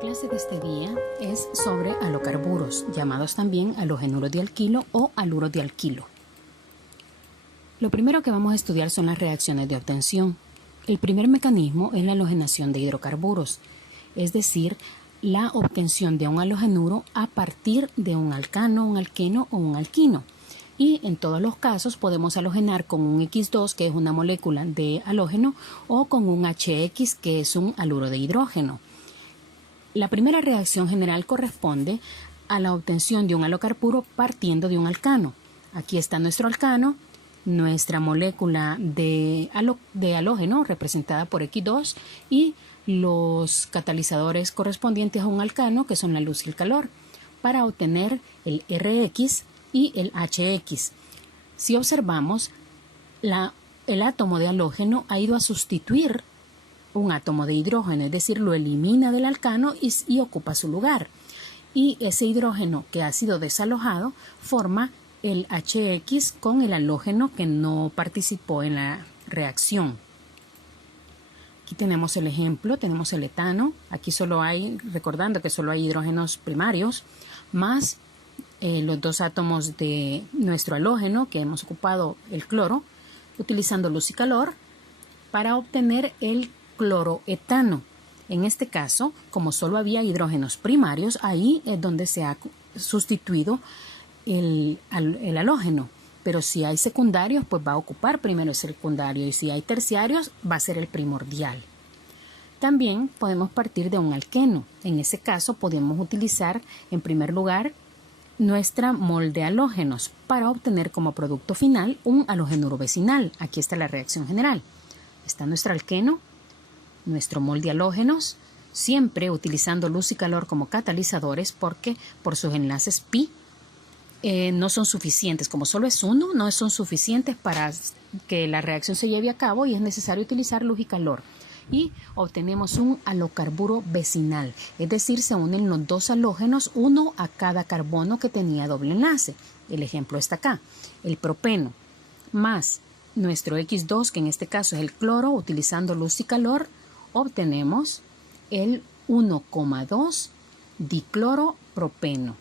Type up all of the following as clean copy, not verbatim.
clase de este día es sobre halocarburos, llamados también halogenuros de alquilo o haluros de alquilo. Lo primero que vamos a estudiar son las reacciones de obtención. El primer mecanismo es la halogenación de hidrocarburos, es decir, la obtención de un halogenuro a partir de un alcano, un alqueno o un alquino. Y en todos los casos podemos halogenar con un X2, que es una molécula de halógeno, o con un HX, que es un haluro de hidrógeno. La primera reacción general corresponde a la obtención de un halocarburo partiendo de un alcano. Aquí está nuestro alcano, nuestra molécula de halógeno representada por X2 y los catalizadores correspondientes a un alcano, que son la luz y el calor, para obtener el RX y el HX. Si observamos, el átomo de halógeno ha ido a sustituir un átomo de hidrógeno, es decir, lo elimina del alcano y ocupa su lugar. Y ese hidrógeno que ha sido desalojado forma el HX con el halógeno que no participó en la reacción. Aquí tenemos el ejemplo, tenemos el etano. Aquí solo hay, recordando que solo hay hidrógenos primarios, más los dos átomos de nuestro halógeno que hemos ocupado el cloro, utilizando luz y calor para obtener el cloroetano. En este caso, como solo había hidrógenos primarios, ahí es donde se ha sustituido el halógeno. Pero si hay secundarios, pues va a ocupar primero el secundario, y si hay terciarios, va a ser el primordial. También podemos partir de un alqueno. En ese caso, podemos utilizar, en primer lugar, nuestra mol de halógenos para obtener como producto final un halogenuro vecinal. Aquí está la reacción general. Está nuestro alqueno, nuestro mol de halógenos, siempre utilizando luz y calor como catalizadores, porque por sus enlaces pi no son suficientes. Como solo es uno, no son suficientes para que la reacción se lleve a cabo y es necesario utilizar luz y calor. Y obtenemos un halocarburo vecinal, es decir, se unen los dos halógenos, uno a cada carbono que tenía doble enlace. El ejemplo está acá, el propeno más nuestro X2, que en este caso es el cloro, utilizando luz y calor, obtenemos el 1,2 dicloropropeno.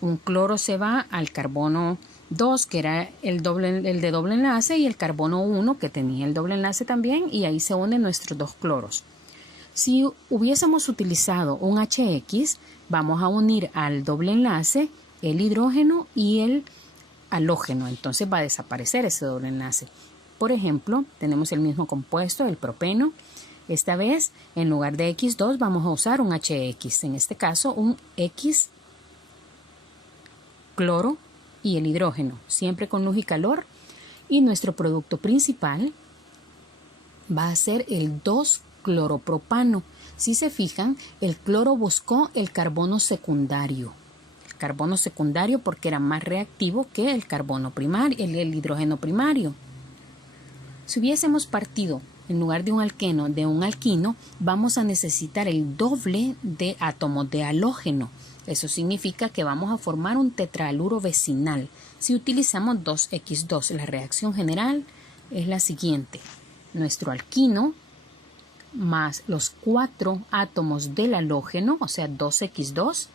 Un cloro se va al carbono 2, que era el de doble enlace, y el carbono 1, que tenía el doble enlace también, y ahí se unen nuestros dos cloros. Si hubiésemos utilizado un HX, vamos a unir al doble enlace el hidrógeno y el halógeno, entonces va a desaparecer ese doble enlace. Por ejemplo, tenemos el mismo compuesto, el propeno. Esta vez, en lugar de X2, vamos a usar un HX, en este caso un X cloro y el hidrógeno, siempre con luz y calor, y nuestro producto principal va a ser el 2-cloropropano. Si se fijan, el cloro buscó el carbono secundario. El carbono secundario porque era más reactivo que el carbono primario, el hidrógeno primario. Si hubiésemos partido en lugar de un alqueno de un alquino, vamos a necesitar el doble de átomos de halógeno. Eso significa que vamos a formar un tetrahaluro vecinal si utilizamos 2X2. La reacción general es la siguiente. Nuestro alquino más los 4 átomos del halógeno, o sea 2X2,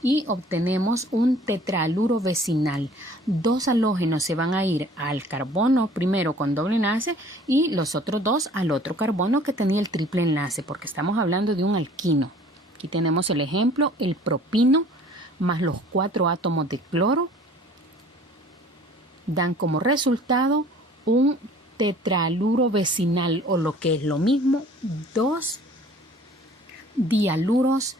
y obtenemos un tetrahaluro vecinal. Dos halógenos se van a ir al carbono primero con doble enlace y los otros dos al otro carbono que tenía el triple enlace, porque estamos hablando de un alquino. Aquí tenemos el ejemplo, el propino más los 4 átomos de cloro dan como resultado un tetrahaluro vecinal, o lo que es lo mismo, 2 dihaluros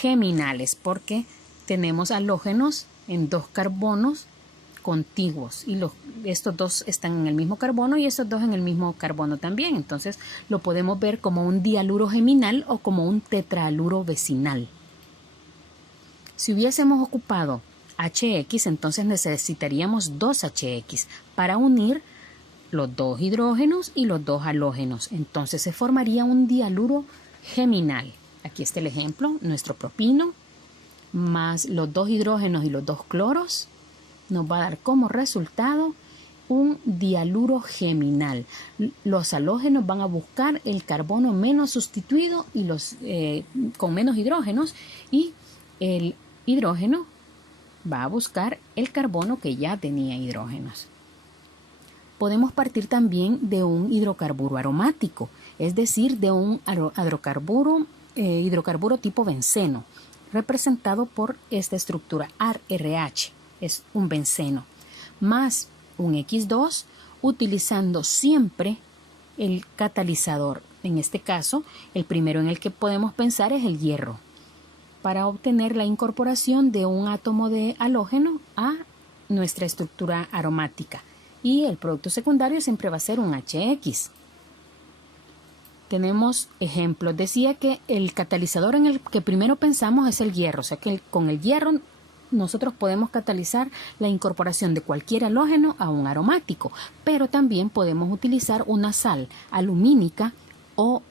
geminales, porque tenemos halógenos en 2 carbonos contiguos y estos dos están en el mismo carbono y estos dos en el mismo carbono también. Entonces lo podemos ver como un dihaluro geminal o como un tetrahaluro vecinal. Si hubiésemos ocupado HX, entonces necesitaríamos 2 HX para unir los 2 hidrógenos y los 2 halógenos. Entonces se formaría un dihaluro geminal. Aquí está el ejemplo, nuestro propino más los 2 hidrógenos y los 2 cloros nos va a dar como resultado un dialuro geminal. Los halógenos van a buscar el carbono menos sustituido y los con menos hidrógenos, y el hidrógeno va a buscar el carbono que ya tenía hidrógenos. Podemos partir también de un hidrocarburo aromático, es decir, de un hidrocarburo tipo benceno, representado por esta estructura ARRH, es un benceno, más un X2, utilizando siempre el catalizador. En este caso, el primero en el que podemos pensar es el hierro, para obtener la incorporación de un átomo de halógeno a nuestra estructura aromática. Y el producto secundario siempre va a ser un HX. Tenemos ejemplos. Decía que el catalizador en el que primero pensamos es el hierro, o sea que con el hierro nosotros podemos catalizar la incorporación de cualquier halógeno a un aromático, pero también podemos utilizar una sal alumínica o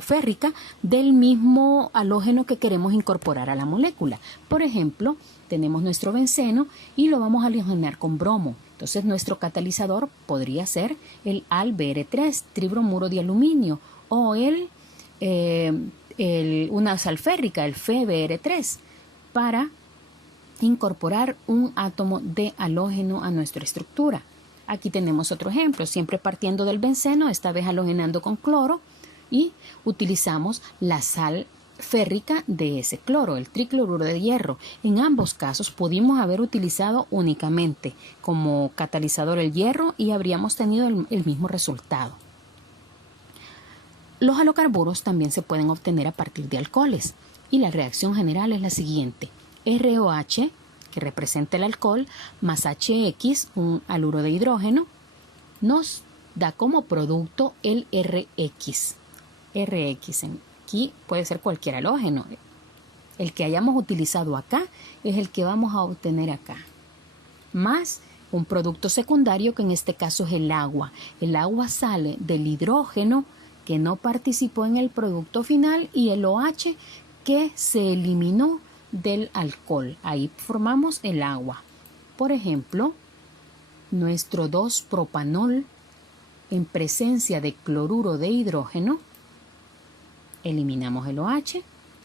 férrica del mismo halógeno que queremos incorporar a la molécula. Por ejemplo, tenemos nuestro benceno y lo vamos a halogenar con bromo. Entonces nuestro catalizador podría ser el AlBr3, tribromuro de aluminio, o una sal férrica, el FeBr3, para incorporar un átomo de halógeno a nuestra estructura. Aquí tenemos otro ejemplo, siempre partiendo del benceno, esta vez halogenando con cloro, y utilizamos la sal férrica de ese cloro, el tricloruro de hierro. En ambos casos pudimos haber utilizado únicamente como catalizador el hierro y habríamos tenido el mismo resultado. Los halocarburos también se pueden obtener a partir de alcoholes, y la reacción general es la siguiente: ROH, que representa el alcohol, más HX, un haluro de hidrógeno, nos da como producto el RX. Aquí puede ser cualquier halógeno. El que hayamos utilizado acá es el que vamos a obtener acá, más un producto secundario que en este caso es el agua. El agua sale del hidrógeno que no participó en el producto final y el OH que se eliminó del alcohol. Ahí formamos el agua. Por ejemplo, nuestro 2-propanol en presencia de cloruro de hidrógeno, eliminamos el OH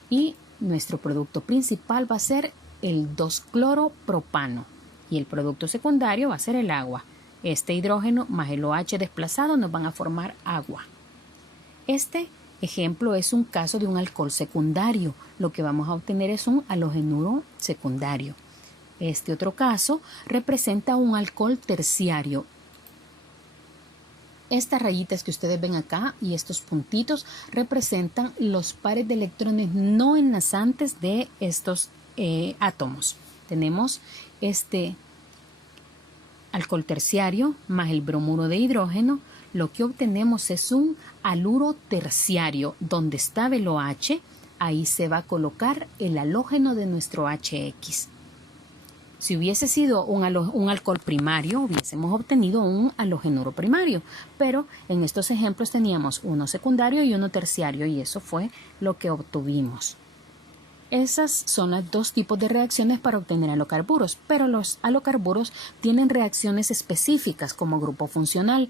y nuestro producto principal va a ser el 2-cloropropano y el producto secundario va a ser el agua. Este hidrógeno más el OH desplazado nos van a formar agua. Este ejemplo es un caso de un alcohol secundario. Lo que vamos a obtener es un halogenuro secundario. Este otro caso representa un alcohol terciario. Estas rayitas que ustedes ven acá y estos puntitos representan los pares de electrones no enlazantes de estos átomos. Tenemos este alcohol terciario más el bromuro de hidrógeno. Lo que obtenemos es un haluro terciario. Donde estaba el OH, ahí se va a colocar el halógeno de nuestro HX. Si hubiese sido un alcohol primario, hubiésemos obtenido un halogenuro primario, pero en estos ejemplos teníamos uno secundario y uno terciario, y eso fue lo que obtuvimos. Esas son los dos tipos de reacciones para obtener halocarburos, pero los halocarburos tienen reacciones específicas como grupo funcional.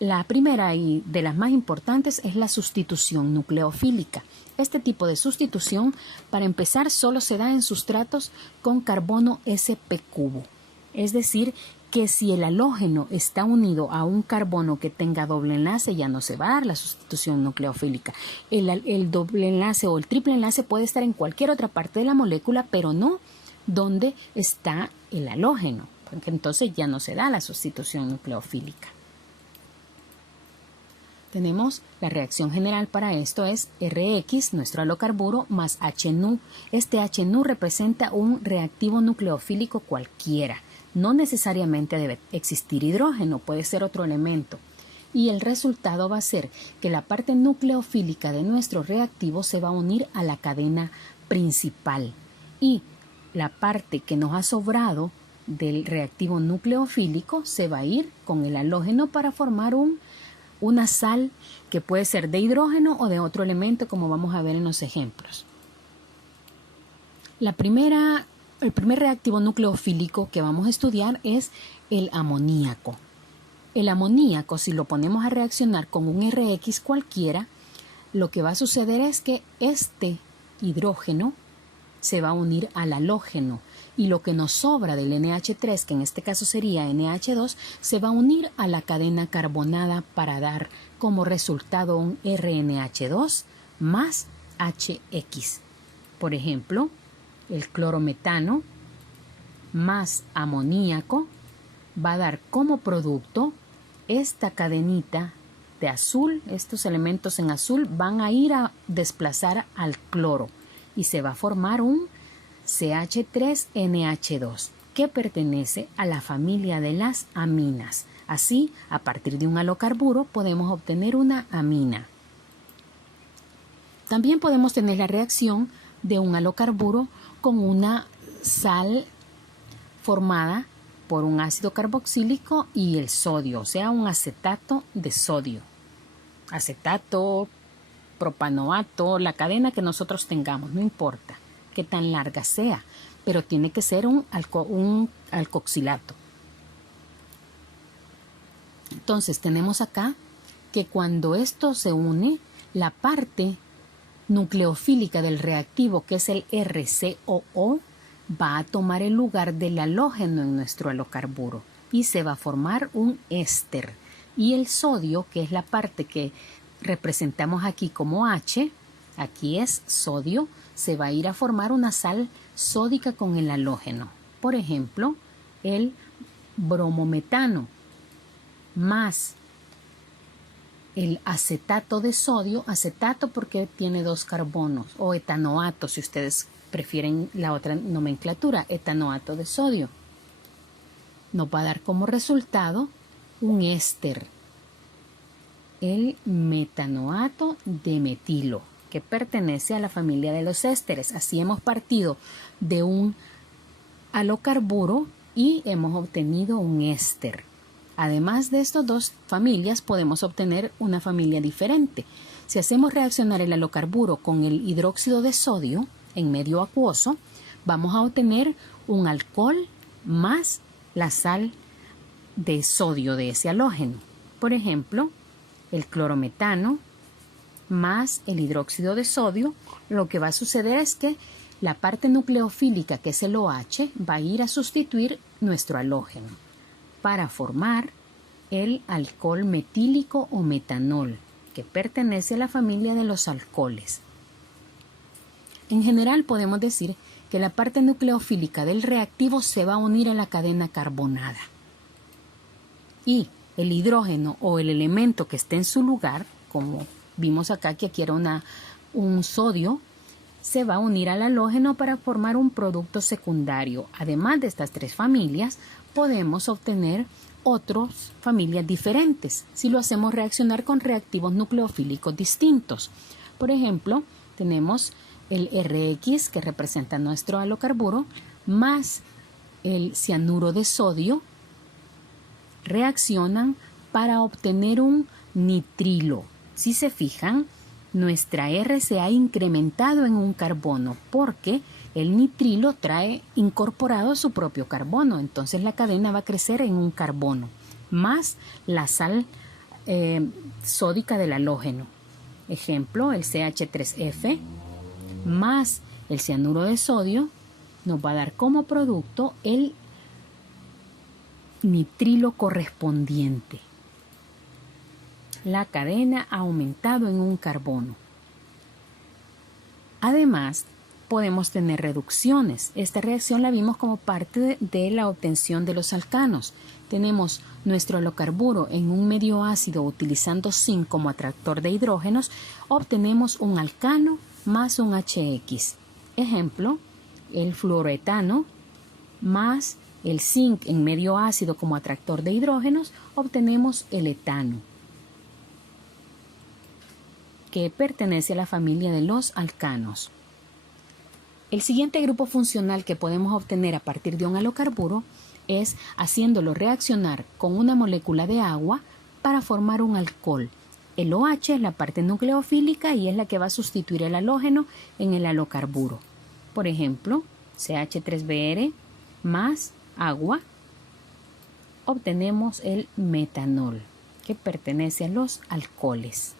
La primera y de las más importantes es la sustitución nucleofílica. Este tipo de sustitución, para empezar, solo se da en sustratos con carbono sp cubo. Es decir, que si el halógeno está unido a un carbono que tenga doble enlace, ya no se va a dar la sustitución nucleofílica. El doble enlace o el triple enlace puede estar en cualquier otra parte de la molécula, pero no donde está el halógeno, porque entonces ya no se da la sustitución nucleofílica. Tenemos la reacción general para esto es RX, nuestro halocarburo, más HNU. Este HNU representa un reactivo nucleofílico cualquiera. No necesariamente debe existir hidrógeno, puede ser otro elemento. Y el resultado va a ser que la parte nucleofílica de nuestro reactivo se va a unir a la cadena principal. Y la parte que nos ha sobrado del reactivo nucleofílico se va a ir con el halógeno para formar una sal que puede ser de hidrógeno o de otro elemento, como vamos a ver en los ejemplos. El primer reactivo nucleofílico que vamos a estudiar es el amoníaco. El amoníaco, si lo ponemos a reaccionar con un RX cualquiera, lo que va a suceder es que este hidrógeno se va a unir al halógeno y lo que nos sobra del NH3, que en este caso sería NH2, se va a unir a la cadena carbonada para dar como resultado un RNH2 más HX. Por ejemplo, el clorometano más amoníaco va a dar como producto esta cadenita de azul. Estos elementos en azul van a ir a desplazar al cloro y se va a formar un CH3NH2 que pertenece a la familia de las aminas. Así, a partir de un halocarburo podemos obtener una amina. También podemos tener la reacción de un halocarburo con una sal formada por un ácido carboxílico y el sodio, o sea, un acetato de sodio. Acetato, propanoato, la cadena que nosotros tengamos, no importa qué tan larga sea, pero tiene que ser un alcoxilato. Entonces tenemos acá que cuando esto se une, la parte nucleofílica del reactivo, que es el RCOO, va a tomar el lugar del halógeno en nuestro halocarburo y se va a formar un éster. Y el sodio, que es la parte que representamos aquí como H, aquí es sodio, se va a ir a formar una sal sódica con el halógeno. Por ejemplo, el bromometano más el acetato de sodio, acetato porque tiene dos carbonos, o etanoato si ustedes prefieren la otra nomenclatura, etanoato de sodio. Nos va a dar como resultado un éster, el metanoato de metilo, que pertenece a la familia de los ésteres. Así hemos partido de un halocarburo y hemos obtenido un éster. Además de estas dos familias, podemos obtener una familia diferente. Si hacemos reaccionar el halocarburo con el hidróxido de sodio en medio acuoso, vamos a obtener un alcohol más la sal de sodio de ese halógeno. Por ejemplo, el clorometano más el hidróxido de sodio, lo que va a suceder es que la parte nucleofílica, que es el OH, va a ir a sustituir nuestro halógeno para formar el alcohol metílico o metanol, que pertenece a la familia de los alcoholes. En general podemos decir que la parte nucleofílica del reactivo se va a unir a la cadena carbonada y el hidrógeno o el elemento que esté en su lugar, como vimos acá que aquí era un sodio, se va a unir al halógeno para formar un producto secundario. Además de estas tres familias, podemos obtener otras familias diferentes si lo hacemos reaccionar con reactivos nucleofílicos distintos. Por ejemplo, tenemos el RX, que representa nuestro halocarburo, más el cianuro de sodio, reaccionan para obtener un nitrilo. Si se fijan, nuestra R se ha incrementado en un carbono porque el nitrilo trae incorporado su propio carbono. Entonces la cadena va a crecer en un carbono más la sal sódica del halógeno. Ejemplo, el CH3F más el cianuro de sodio nos va a dar como producto el nitrilo correspondiente. La cadena ha aumentado en un carbono. Además, podemos tener reducciones. Esta reacción la vimos como parte de la obtención de los alcanos. Tenemos nuestro halocarburo en un medio ácido utilizando zinc como atractor de hidrógenos, obtenemos un alcano más un HX. Ejemplo, el fluoroetano más el zinc en medio ácido como atractor de hidrógenos, obtenemos el etano, que pertenece a la familia de los alcanos. El siguiente grupo funcional que podemos obtener a partir de un halocarburo es haciéndolo reaccionar con una molécula de agua para formar un alcohol. El OH es la parte nucleofílica y es la que va a sustituir el halógeno en el halocarburo. Por ejemplo, CH3Br más agua obtenemos el metanol, que pertenece a los alcoholes.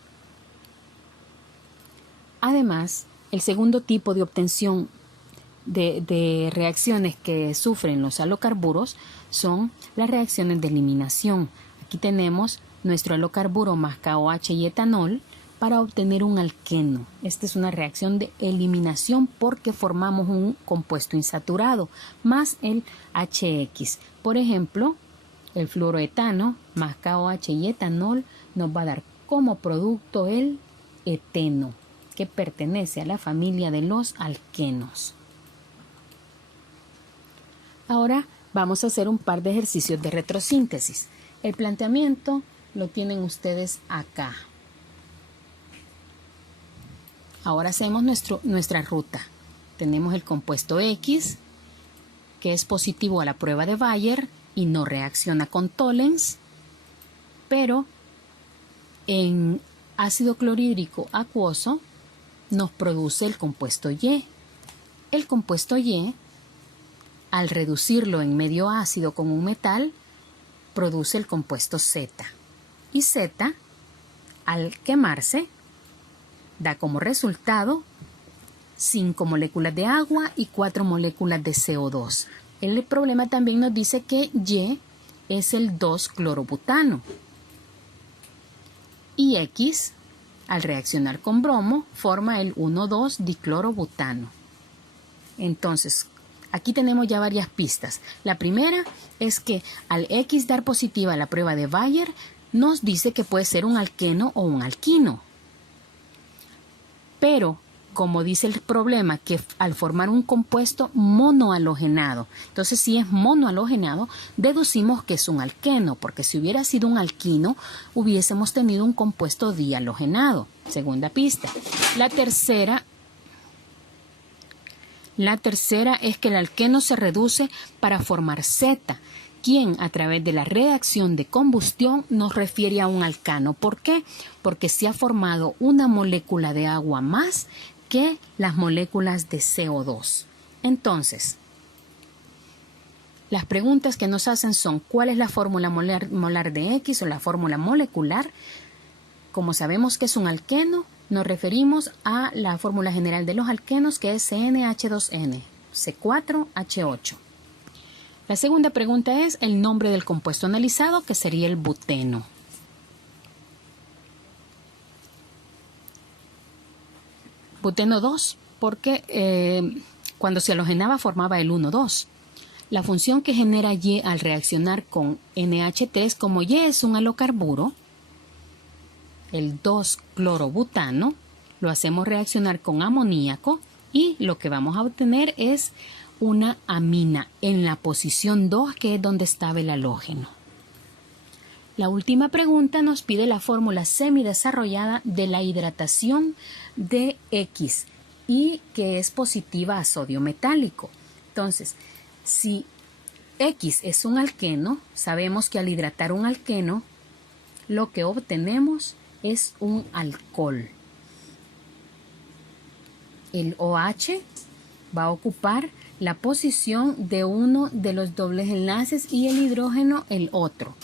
Además, el segundo tipo de obtención de reacciones que sufren los halocarburos son las reacciones de eliminación. Aquí tenemos nuestro halocarburo más KOH y etanol para obtener un alqueno. Esta es una reacción de eliminación porque formamos un compuesto insaturado más el HX. Por ejemplo, el fluoroetano más KOH y etanol nos va a dar como producto el eteno, que pertenece a la familia de los alquenos. Ahora vamos a hacer un par de ejercicios de retrosíntesis. El planteamiento lo tienen ustedes acá. Ahora hacemos nuestra ruta. Tenemos el compuesto X, que es positivo a la prueba de Bayer y no reacciona con Tollens, pero en ácido clorhídrico acuoso nos produce el compuesto Y. El compuesto Y, al reducirlo en medio ácido con un metal, produce el compuesto Z. Y Z, al quemarse, da como resultado 5 moléculas de agua y 4 moléculas de CO2. El problema también nos dice que Y es el 2-clorobutano. Y X, al reaccionar con bromo, forma el 1,2-diclorobutano. Entonces, aquí tenemos ya varias pistas. La primera es que al X dar positiva a la prueba de Bayer, nos dice que puede ser un alqueno o un alquino. Pero, como dice el problema, que al formar un compuesto monohalogenado, entonces si es monohalogenado, deducimos que es un alqueno, porque si hubiera sido un alquino, hubiésemos tenido un compuesto dihalogenado. Segunda pista. La tercera es que el alqueno se reduce para formar Z, quien a través de la reacción de combustión nos refiere a un alcano. ¿Por qué? Porque se ha formado una molécula de agua más que las moléculas de CO2. Entonces, las preguntas que nos hacen son: ¿cuál es la fórmula molar de X o la fórmula molecular? Como sabemos que es un alqueno, nos referimos a la fórmula general de los alquenos, que es CnH2n, C4H8. La segunda pregunta es el nombre del compuesto analizado, que sería el buteno. Buteno 2, porque cuando se halogenaba formaba el 1,2. La función que genera Y al reaccionar con NH3, como Y es un halocarburo, el 2-clorobutano, lo hacemos reaccionar con amoníaco y lo que vamos a obtener es una amina en la posición 2, que es donde estaba el halógeno. La última pregunta nos pide la fórmula semidesarrollada de la hidratación de X y que es positiva a sodio metálico. Entonces, si X es un alqueno, sabemos que al hidratar un alqueno, lo que obtenemos es un alcohol. El OH va a ocupar la posición de uno de los dobles enlaces y el hidrógeno el otro.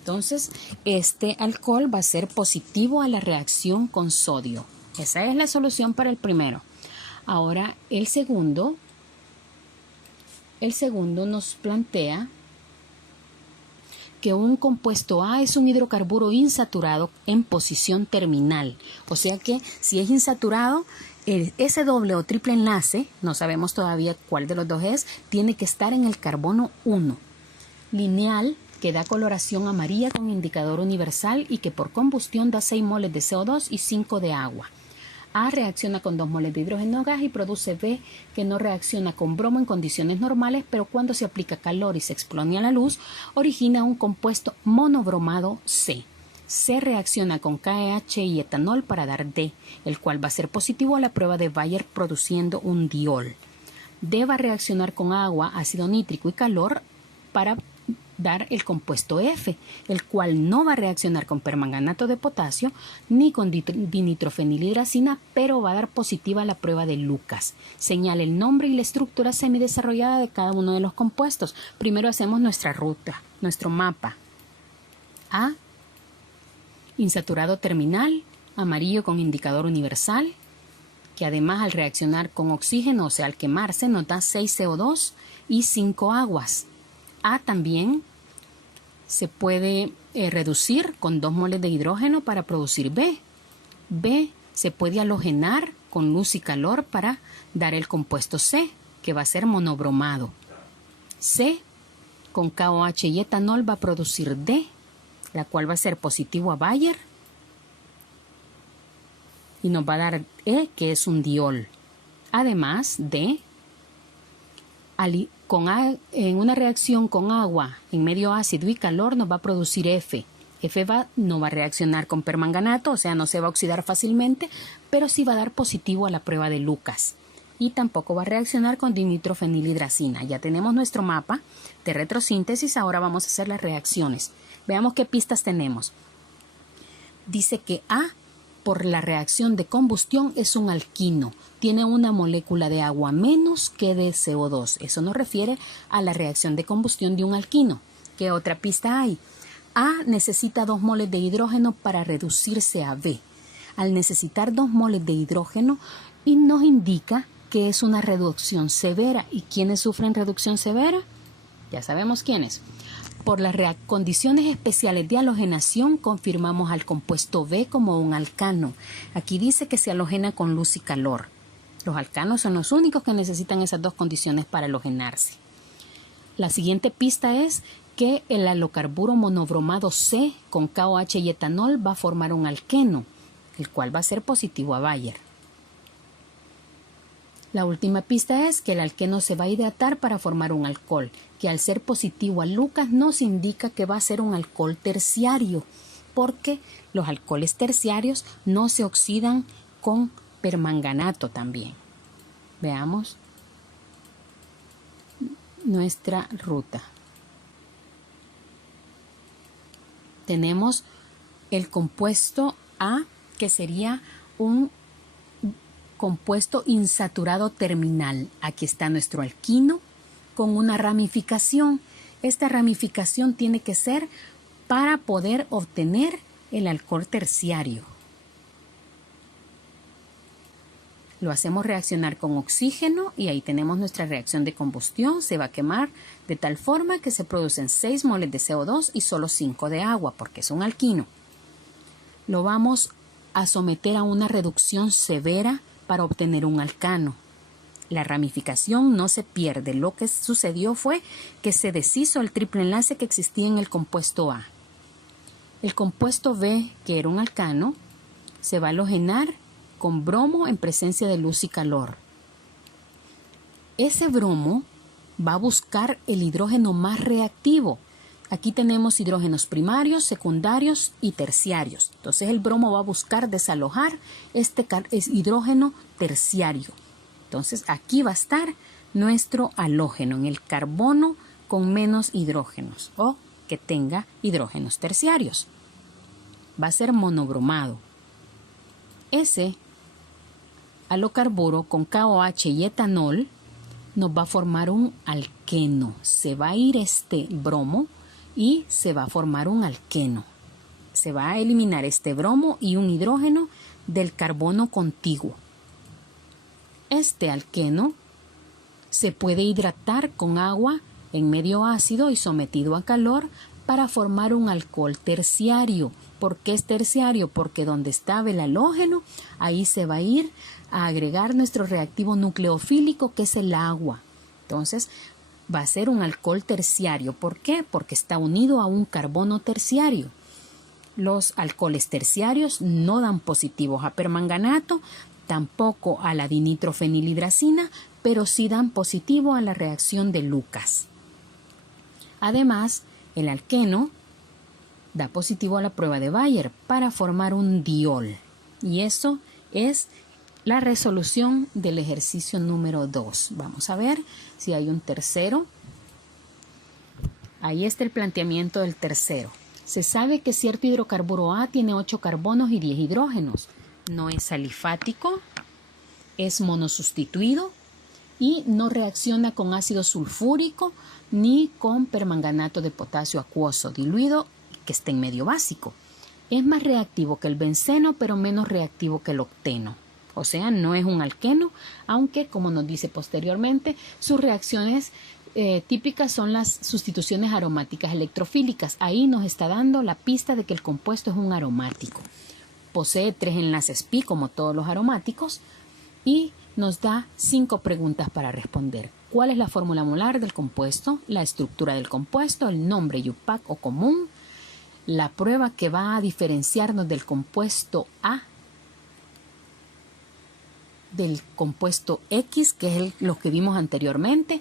Entonces, este alcohol va a ser positivo a la reacción con sodio. Esa es la solución para el primero. Ahora, el segundo nos plantea que un compuesto A es un hidrocarburo insaturado en posición terminal. O sea que si es insaturado, ese doble o triple enlace, no sabemos todavía cuál de los dos es, tiene que estar en el carbono 1. Lineal, que da coloración amarilla con indicador universal y que por combustión da 6 moles de CO2 y 5 de agua. A reacciona con 2 moles de hidrógeno gas y produce B, que no reacciona con bromo en condiciones normales, pero cuando se aplica calor y se expone a la luz, origina un compuesto monobromado C. C reacciona con KH y etanol para dar D, el cual va a ser positivo a la prueba de Bayer produciendo un diol. D va a reaccionar con agua, ácido nítrico y calor para dar el compuesto F, el cual no va a reaccionar con permanganato de potasio ni con dinitrofenilhidracina, pero va a dar positiva la prueba de Lucas. Señala el nombre y la estructura semidesarrollada de cada uno de los compuestos. Primero hacemos nuestra ruta. nuestro mapa. A, insaturado terminal, amarillo con indicador universal, que además al reaccionar con oxígeno, o sea, al quemarse, nos da 6 CO2 y 5 aguas. A también se puede reducir con 2 moles de hidrógeno para producir B. B se puede halogenar con luz y calor para dar el compuesto C, que va a ser monobromado. C, con KOH y etanol, va a producir D, la cual va a ser positivo a Bayer, y nos va a dar E, que es un diol. Además de, en una reacción con agua en medio ácido y calor, nos va a producir F. F no va a reaccionar con permanganato, o sea, no se va a oxidar fácilmente, pero sí va a dar positivo a la prueba de Lucas. Y tampoco va a reaccionar con dinitrofenilhidracina. Ya tenemos nuestro mapa de retrosíntesis, ahora vamos a hacer las reacciones. Veamos qué pistas tenemos. Dice que A, por la reacción de combustión, es un alquino. Tiene una molécula de agua menos que de CO2. Eso nos refiere a la reacción de combustión de un alquino. ¿Qué otra pista hay? A necesita 2 moles de hidrógeno para reducirse a B. Al necesitar 2 moles de hidrógeno, y nos indica que es una reducción severa. ¿Y quiénes sufren reducción severa? Ya sabemos quiénes. Por las condiciones especiales de halogenación, confirmamos al compuesto B como un alcano. Aquí dice que se halogena con luz y calor. Los alcanos son los únicos que necesitan esas 2 condiciones para halogenarse. La siguiente pista es que el halocarburo monobromado C con KOH y etanol va a formar un alqueno, el cual va a ser positivo a Bayer. La última pista es que el alqueno se va a hidratar para formar un alcohol, que al ser positivo a Lucas nos indica que va a ser un alcohol terciario, porque los alcoholes terciarios no se oxidan con permanganato también. Veamos nuestra ruta. Tenemos el compuesto A, que sería un compuesto insaturado terminal. Aquí está nuestro alquino con una ramificación. Esta ramificación tiene que ser para poder obtener el alcohol terciario. Lo hacemos reaccionar con oxígeno y ahí tenemos nuestra reacción de combustión. Se va a quemar de tal forma que se producen 6 moles de CO2 y solo 5 de agua, porque es un alquino. Lo vamos a someter a una reducción severa para obtener un alcano. La ramificación no se pierde. Lo que sucedió fue que se deshizo el triple enlace que existía en el compuesto A. El compuesto B, que era un alcano, se va a halogenar con bromo en presencia de luz y calor. Ese bromo va a buscar el hidrógeno más reactivo. Aquí tenemos hidrógenos primarios, secundarios y terciarios. Entonces el bromo va a buscar desalojar este hidrógeno terciario. Entonces aquí va a estar nuestro halógeno, en el carbono con menos hidrógenos o que tenga hidrógenos terciarios. Va a ser monobromado. Ese halocarburo con KOH y etanol nos va a formar un alqueno. Se va a ir este bromo y se va a formar un alqueno. Se va a eliminar este bromo y un hidrógeno del carbono contiguo. Este alqueno se puede hidratar con agua en medio ácido y sometido a calor para formar un alcohol terciario. ¿Por qué es terciario? Porque donde estaba el halógeno, ahí se va a ir a agregar nuestro reactivo nucleofílico, que es el agua. Entonces, va a ser un alcohol terciario. ¿Por qué? Porque está unido a un carbono terciario. Los alcoholes terciarios no dan positivos a permanganato, tampoco a la dinitrofenilhidracina, pero sí dan positivo a la reacción de Lucas. Además, el alqueno da positivo a la prueba de Bayer para formar un diol. Y eso es la resolución del ejercicio número 2. Vamos a ver si hay un tercero. Ahí está el planteamiento del tercero. Se sabe que cierto hidrocarburo A tiene 8 carbonos y 10 hidrógenos. No es alifático, es monosustituido, y no reacciona con ácido sulfúrico ni con permanganato de potasio acuoso diluido que esté en medio básico. Es más reactivo que el benceno, pero menos reactivo que el octeno. O sea, no es un alqueno, aunque, como nos dice posteriormente, sus reacciones típicas son las sustituciones aromáticas electrofílicas. Ahí nos está dando la pista de que el compuesto es un aromático. Posee 3 enlaces pi, como todos los aromáticos, y nos da 5 preguntas para responder. ¿Cuál es la fórmula molar del compuesto? La estructura del compuesto, el nombre IUPAC o común, la prueba que va a diferenciarnos del compuesto A del compuesto X, que es lo que vimos anteriormente,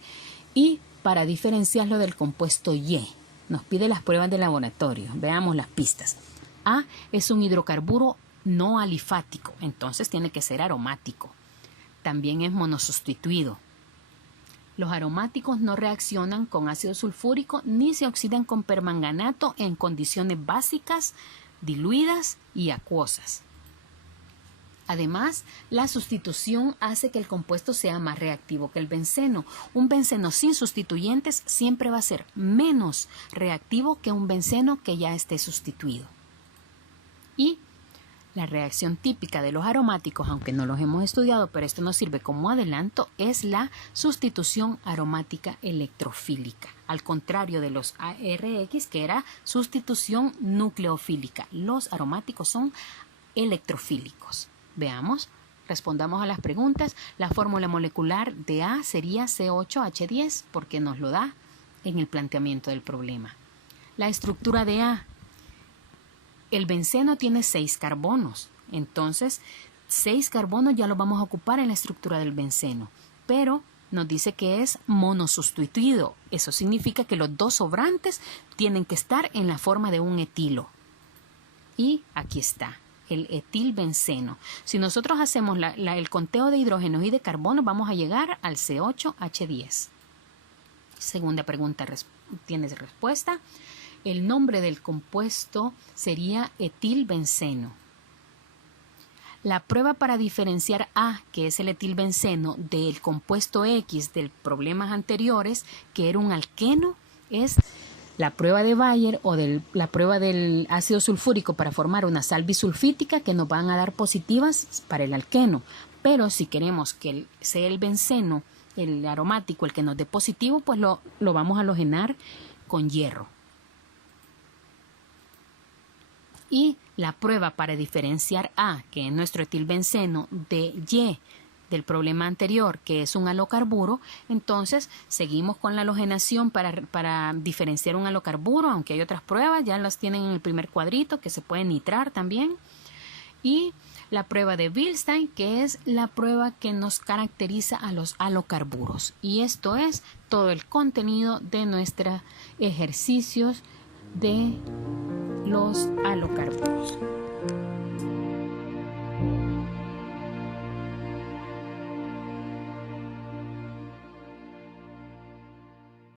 y para diferenciarlo del compuesto Y. Nos pide las pruebas de laboratorio. Veamos las pistas. A es un hidrocarburo no alifático, entonces tiene que ser aromático. También es monosustituido. Los aromáticos no reaccionan con ácido sulfúrico ni se oxidan con permanganato en condiciones básicas, diluidas y acuosas. Además, la sustitución hace que el compuesto sea más reactivo que el benceno. Un benceno sin sustituyentes siempre va a ser menos reactivo que un benceno que ya esté sustituido. Y la reacción típica de los aromáticos, aunque no los hemos estudiado, pero esto nos sirve como adelanto, es la sustitución aromática electrofílica. Al contrario de los ARX, que era sustitución nucleofílica. Los aromáticos son electrofílicos. Veamos, respondamos a las preguntas. La fórmula molecular de A sería C8H10 porque nos lo da en el planteamiento del problema. La estructura de A. El benceno tiene 6 carbonos, entonces 6 carbonos ya los vamos a ocupar en la estructura del benceno, pero nos dice que es monosustituido. Eso significa que los 2 sobrantes tienen que estar en la forma de un etilo. Y aquí está, el etilbenceno. Si nosotros hacemos el conteo de hidrógenos y de carbono, vamos a llegar al C8H10. Segunda pregunta, ¿tienes respuesta? El nombre del compuesto sería etilbenceno. La prueba para diferenciar A, que es el etilbenceno, del compuesto X de problemas anteriores, que era un alqueno, es la prueba de Bayer o la prueba del ácido sulfúrico para formar una sal bisulfítica que nos van a dar positivas para el alqueno. Pero si queremos que sea el benceno, el aromático, el que nos dé positivo, pues lo vamos a halogenar con hierro. Y la prueba para diferenciar A, que es nuestro etilbenceno, de Y, del problema anterior, que es un halocarburo, entonces seguimos con la halogenación para diferenciar un halocarburo, aunque hay otras pruebas, ya las tienen en el primer cuadrito, que se puede nitrar también. Y la prueba de Bilstein, que es la prueba que nos caracteriza a los halocarburos. Y esto es todo el contenido de nuestros ejercicios de los halocarburos.